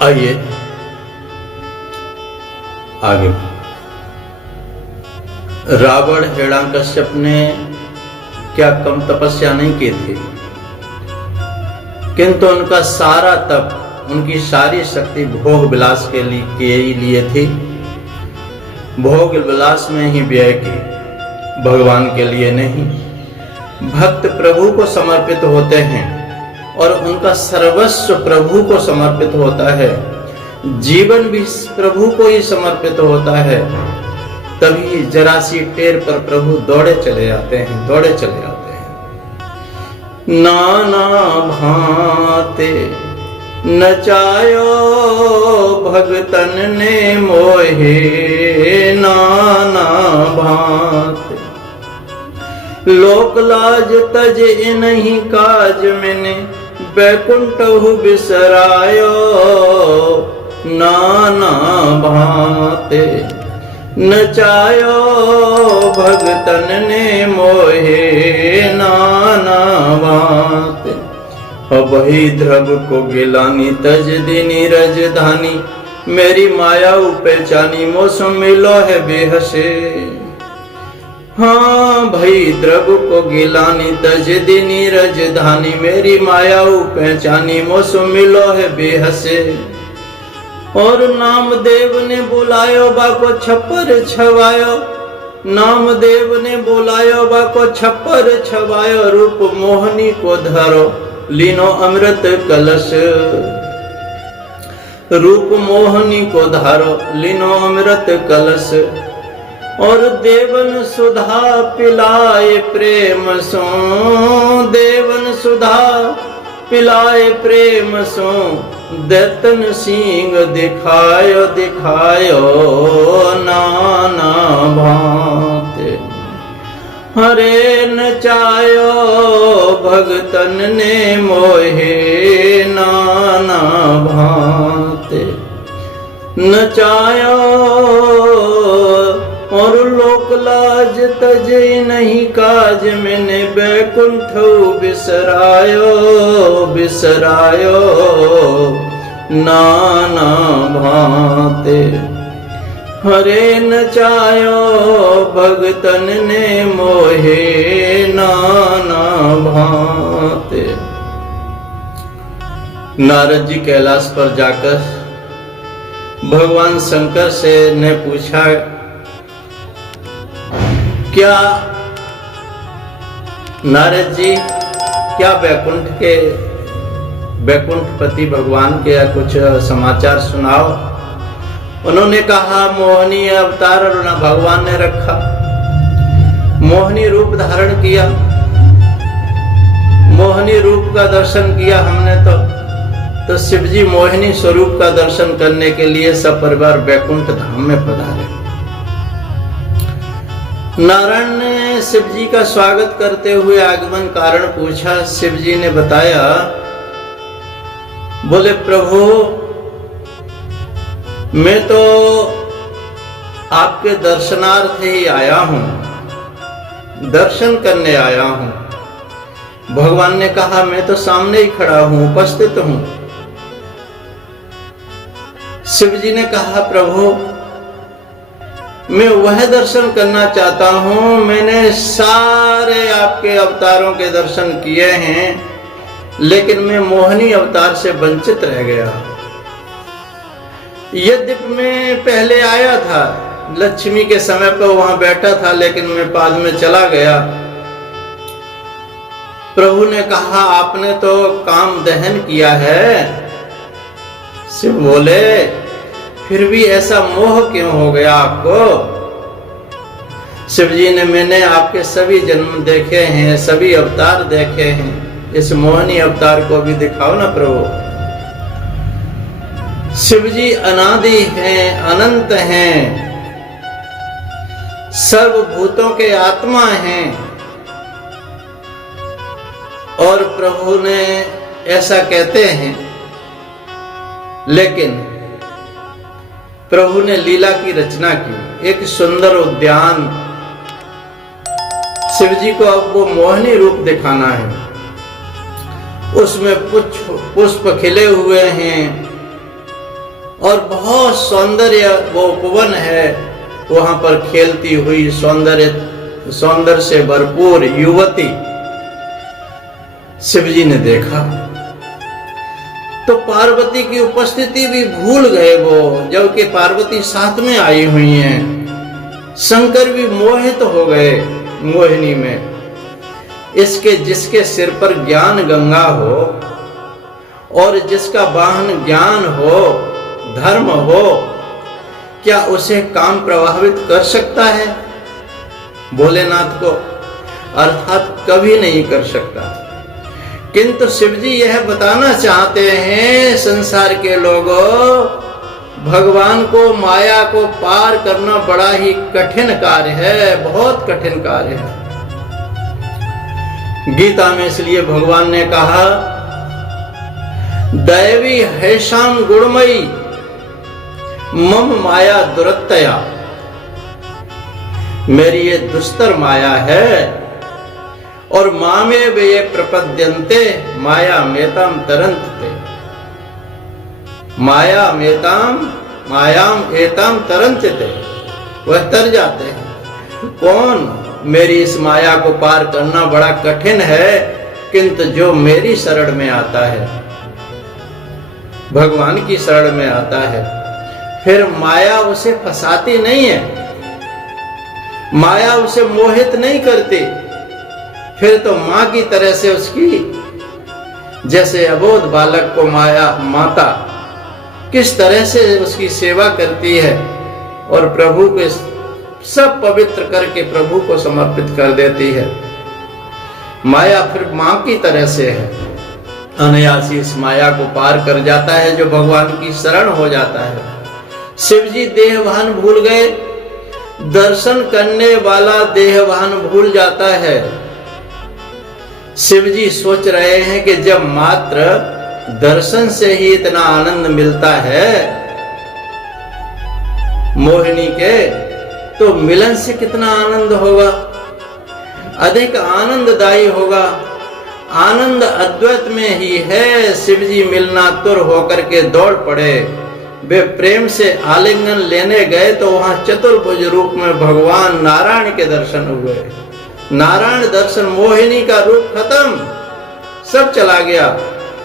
आइए आगे। रावण हिरण्यकश्यप ने क्या कम तपस्या नहीं की थी, किंतु उनका सारा तप, उनकी सारी शक्ति भोग विलास के लिए थी। भोग विलास में ही व्यय की, भगवान के लिए नहीं। भक्त प्रभु को समर्पित होते हैं और उनका सर्वस्व प्रभु को समर्पित होता है, जीवन भी प्रभु को ही समर्पित होता है। तभी जरा सी टेर पर प्रभु दौड़े चले आते हैं, दौड़े चले आते हैं। नाना भांते नचायो भगतन ने मोहे, नाना भांते लोक लाज तज इन्हीं काज मैंने बैकुंठहु बिसरायो, नाना भांते नचायो भगतन ने मोहे, नाना भांते अबही ध्रुव को गिलानी तज दिनी रजधानी, मेरी माया पहचानी मौसम मिलो है बेहसे। हाँ भाई द्रव को गिलानी तज दिनी रजधानी, मेरी माया पहचानी मौसम मिलो है बेहसे। और नामदेव ने बुलायो बाको छप्पर छवायो, नामदेव ने बुलायो बाको छप्पर छवायो, रूप मोहनी को धरो लीनो अमृत कलश, रूप मोहनी को धारो लीनो अमृत कलश। और देवन सुधा पिलाए प्रेम सो, देवन सुधा पिलाए प्रेम सो, दैतन सिंह दिखायो दिखायो, नाना भांते हरे नचायो भगतन ने मोहे, नाना भांते नचायो। और लोक लाज तज नहीं काज मैंने बैकुंठ बिसरायो, बिसरायो, नाना भांते हरे नचायो भगतन ने मोहे, नाना भांते। नारद जी कैलाश पर जाकर भगवान शंकर से ने पूछा, क्या नारद जी क्या बैकुंठपति भगवान के कुछ समाचार सुनाओ। उन्होंने कहा मोहिनी अवतार भगवान ने रखा, मोहिनी रूप धारण किया, मोहिनी रूप का दर्शन किया हमने तो शिवजी मोहिनी स्वरूप का दर्शन करने के लिए सब परिवार बैकुंठ धाम में पधारे। नारायण ने शिवजी का स्वागत करते हुए आगमन कारण पूछा। शिवजी ने बताया, बोले प्रभु मैं तो आपके दर्शनार्थ ही आया हूं, दर्शन करने आया हूं। भगवान ने कहा मैं तो सामने ही खड़ा हूं, उपस्थित हूं। शिवजी ने कहा प्रभु मैं वह दर्शन करना चाहता हूं, मैंने सारे आपके अवतारों के दर्शन किए हैं, लेकिन मैं मोहिनी अवतार से वंचित रह गया। यद्यपि मैं पहले आया था, लक्ष्मी के समय पर वहां बैठा था, लेकिन मैं बाद में चला गया। प्रभु ने कहा आपने तो काम दहन किया है। शिव बोले फिर भी ऐसा मोह क्यों हो गया आपको। शिवजी ने मैंने आपके सभी जन्म देखे हैं, सभी अवतार देखे हैं, इस मोहिनी अवतार को भी दिखाओ ना प्रभु। शिवजी अनादि हैं, अनंत हैं, सर्वभूतों के आत्मा हैं। और प्रभु ने ऐसा कहते हैं, लेकिन प्रभु ने लीला की रचना की, एक सुंदर उद्यान। शिवजी को अब वो मोहिनी रूप दिखाना है, उसमें पुष्प खिले हुए हैं, और बहुत सौंदर्य वो उपवन है, वहां पर खेलती हुई सौंदर्य से भरपूर युवती शिवजी ने देखा तो पार्वती की उपस्थिति भी भूल गए वो, जबकि पार्वती साथ में आई हुई हैं। शंकर भी मोहित हो गए मोहिनी में। इसके जिसके सिर पर ज्ञान गंगा हो और जिसका वाहन ज्ञान हो, धर्म हो, क्या उसे काम प्रभावित कर सकता है? भोलेनाथ को अर्थात कभी नहीं कर सकता। किंतु शिवजी यह बताना चाहते हैं संसार के लोगों, भगवान को, माया को पार करना बड़ा ही कठिन कार्य है, बहुत कठिन कार्य है। गीता में इसलिए भगवान ने कहा, दैवी हैशाम गुणमयी मम माया दुरत्तया, मेरी ये दुस्तर माया है और मामे वे ये प्रपद्यन्ते माया मेताम तरंतते, मायाम एताम तरंतते, वह तर जाते हैं। कौन? मेरी इस माया को पार करना बड़ा कठिन है, किंतु जो मेरी शरण में आता है, भगवान की शरण में आता है, फिर माया उसे फंसाती नहीं है, माया उसे मोहित नहीं करती। फिर तो मां की तरह से उसकी, जैसे अबोध बालक को माता किस तरह से उसकी सेवा करती है और प्रभु को सब पवित्र करके प्रभु को समर्पित कर देती है, माया फिर मां की तरह से है। अनायासी इस माया को पार कर जाता है जो भगवान की शरण हो जाता है। शिवजी देहभान भूल गए, दर्शन करने वाला देहभान भूल जाता है। शिवजी सोच रहे हैं कि जब मात्र दर्शन से ही इतना आनंद मिलता है मोहिनी के, तो मिलन से कितना आनंद होगा, अधिक आनंददायी होगा। आनंद अद्वैत में ही है। शिवजी मिलना तुर होकर के दौड़ पड़े। वे प्रेम से आलिंगन लेने गए तो वहां चतुर्भुज रूप में भगवान नारायण के दर्शन हुए। नारायण दर्शन, मोहिनी का रूप खत्म, सब चला गया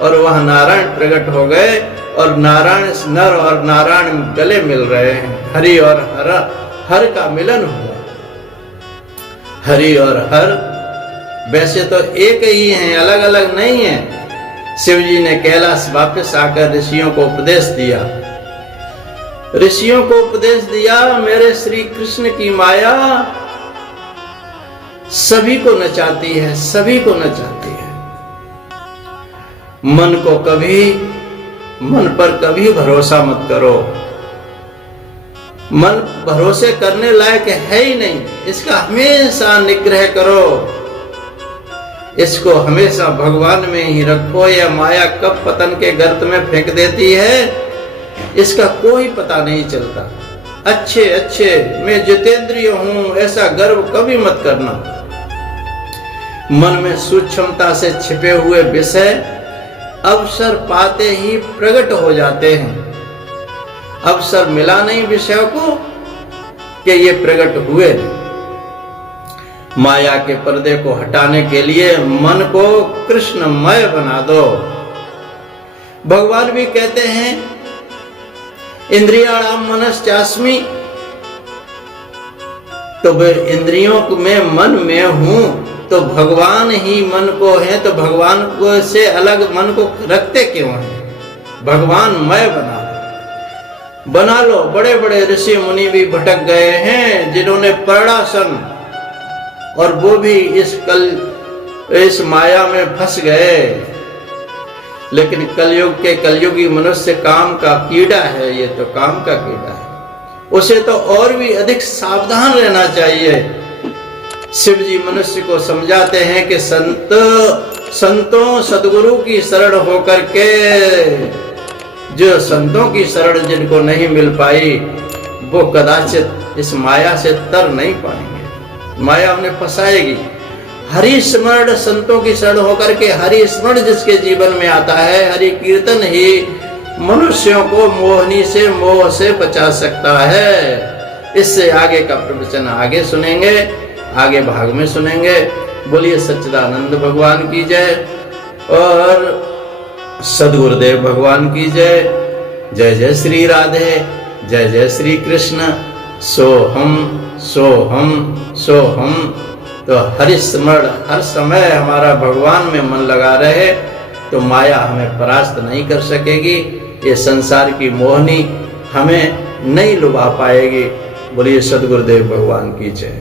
और वहां नारायण प्रकट हो गए और नारायण नर और नारायण गले मिल रहे हैं। हरि और हर का मिलन हुआ। हरि और हर वैसे तो एक ही हैं, अलग अलग नहीं है। शिवजी ने कैलाश वापस आकर ऋषियों को उपदेश दिया। ऋषियों को उपदेश दिया, मेरे श्री कृष्ण की माया सभी को नचाती है, सभी को नचाती है। मन पर कभी भरोसा मत करो। मन भरोसे करने लायक है ही नहीं, इसका हमेशा निग्रह करो। इसको हमेशा भगवान में ही रखो। यह माया कब पतन के गर्त में फेंक देती है इसका कोई पता नहीं चलता। अच्छे मैं जितेंद्रिय हूं ऐसा गर्व कभी मत करना। मन में सूक्ष्मता से छिपे हुए विषय अवसर पाते ही प्रकट हो जाते हैं। अवसर मिला नहीं विषय को कि ये प्रकट हुए। माया के पर्दे को हटाने के लिए मन को कृष्णमय बना दो। भगवान भी कहते हैं, इंद्रियाणाम मनश्चास्मि, तो वे इंद्रियों में मन में हूं, तो भगवान ही मन को है, तो भगवान को से अलग मन को रखते क्यों हैं? भगवान मय बना लो। बड़े बड़े ऋषि मुनि भी भटक गए हैं जिन्होंने पर्णासन, और वो भी इस माया में फंस गए। लेकिन कलयुग के कलयुगी मनुष्य काम का कीड़ा है, ये तो काम का कीड़ा है। उसे तो और भी अधिक सावधान रहना चाहिए। शिव जी मनुष्य को समझाते हैं कि संतों सदगुरु की शरण होकर के, जो संतों की शरण जिनको नहीं मिल पाई वो कदाचित इस माया से तर नहीं पाएंगे। माया उन्हें फंसाएगी। हरि स्मरण, संतों की शरण होकर के हरि स्मरण जिसके जीवन में आता है, हरि कीर्तन ही मनुष्यों को मोहनी से मोह से बचा सकता है। इससे आगे का प्रवचन आगे सुनेंगे, आगे भाग में सुनेंगे। बोलिए सच्चिदानंद भगवान की जय और सद्गुरुदेव भगवान की जय। जय जय श्री राधे, जय जय श्री कृष्ण। सोहम सोहम सोहम। तो हरि स्मरण हर समय हमारा भगवान में मन लगा रहे तो माया हमें परास्त नहीं कर सकेगी। ये संसार की मोहनी हमें नहीं लुभा पाएगी। बोलिए सद्गुरुदेव भगवान की जय।